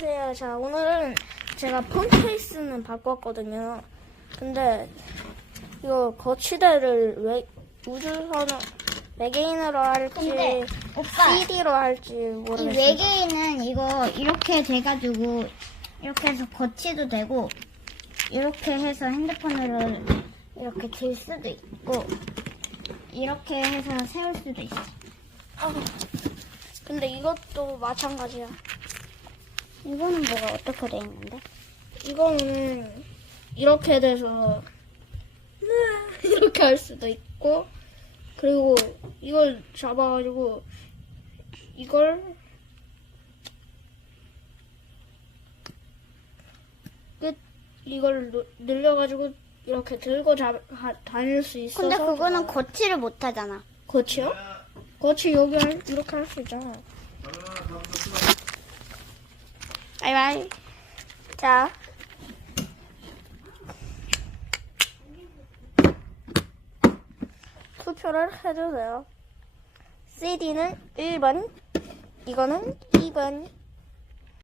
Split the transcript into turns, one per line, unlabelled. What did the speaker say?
안녕하세요. 자, 오늘은 제가 폰 케이스는 바꿨거든요. 근데 이거 거치대를 왜 우주선을 외계인으로 할지
오빠
CD로 할지
이
모르겠어요.
외계인은 이거 이렇게 돼가지고 이렇게 해서 거치도 되고 이렇게 해서 핸드폰으로 이렇게 들 수도 있고 이렇게 해서 세울 수도 있어.
아, 근데 이것도 마찬가지야.
이거는 뭐가 어떻게 돼 있는데?
이거는 이렇게 돼서 이렇게 할 수도 있고 그리고 이걸 잡아가지고 이걸 끝 이걸 누- 늘려가지고 이렇게 들고 잡, 하- 다닐 수 있어서
근데 그거는
좋아요.
거치를 못 하잖아.
거치요? 거치 여기 할- 이렇게 할 수 있잖아. 바이바이. 자. 투표를 해주세요. CD는 1번, 이거는 2번.